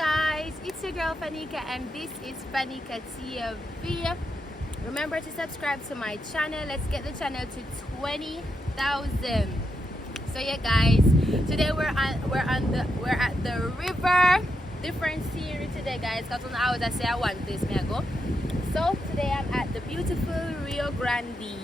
guys, it's your girl Fanika and this is Fanika TV. Remember to subscribe to my channel. Let's get the channel to 20,000. So yeah guys, today we're at the river. Different scenery today guys, because on the hours I say I want this, may I go? So today I'm at the beautiful Rio Grande.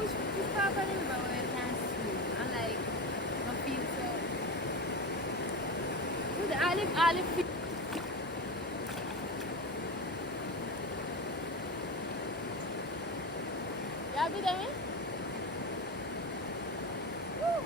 Which part of the river where you can swim? I like my feet so. The olive feet. You happy there? Woo!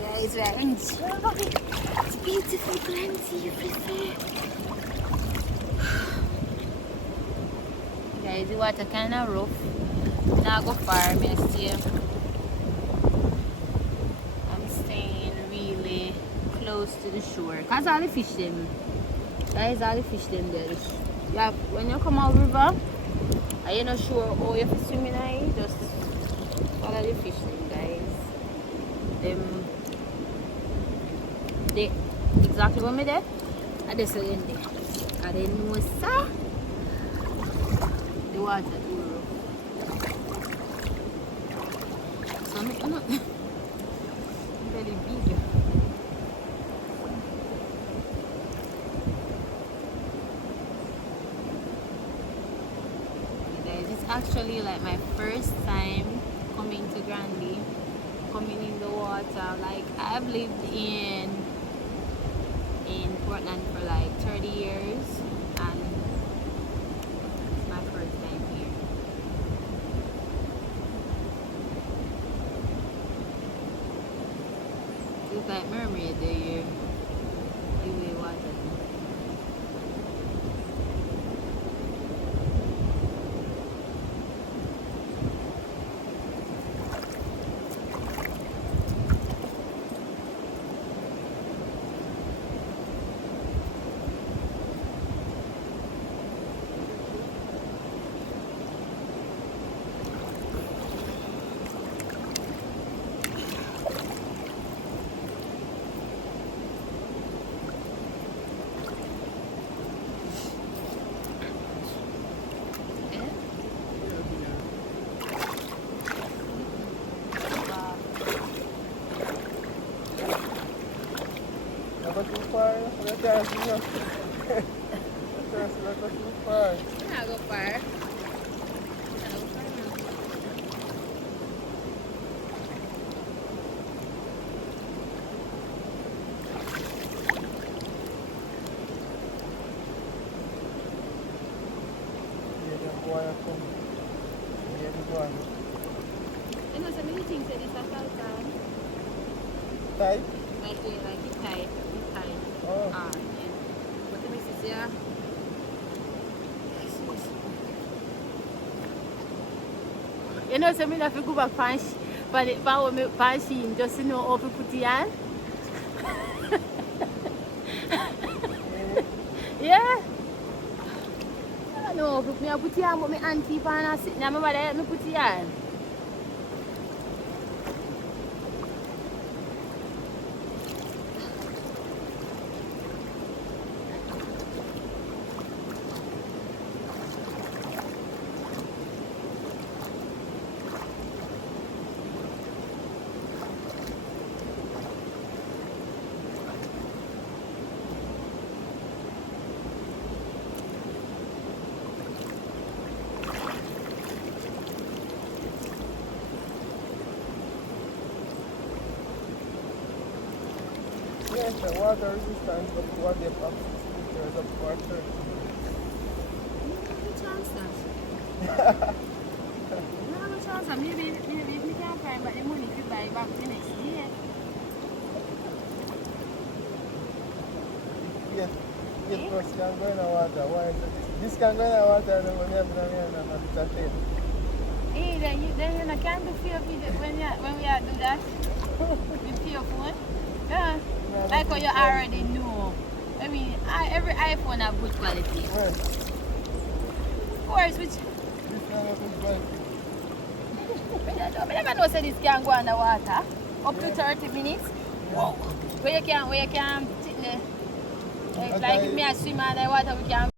Guys, we're enjoying this beautiful Grande river. Guys, the water kind of rough. Now go far, I'm staying really close to the shore because all the fish them That is all the fish them there. Yeah, when you come out river, are you not sure how you have swimming in? Just follow the fish them, guys. They exactly what me there. I just say in there. I didn't know sir. The water too rough. So I'm not very big. It's actually like my first time coming to Grande, coming in the water. Like I've lived in Portland for like 30 years and it's my first time here. It's like mermaid there, the way water. Too far, I can't see you. Too far. I go far. You know, so many things that is a Sultan. Tight? Like it tight. Oh. Yeah. What the missus here? You know, so I have to go back panshi just to know how to put it on. Yeah. I know, but I put it on, but my auntie and I sit there, my mother me put it on. Yes, the water resistance, but what they have 6 liters of water. No chance no chance. Maybe if we can find but the money to buy back the next year. Yes, first can go in the water. Why? This can go in the water and when you have done here and entertain. Hey, then you can't do fear when we are do that. With your phone. Yeah. Like what you already know. I mean, every iPhone have good quality. Right. Of course, which This one have good quality. I never know say this can go underwater. Up to 30 minutes. Wow. Where you can sit there. Like if me a swim in the water, we can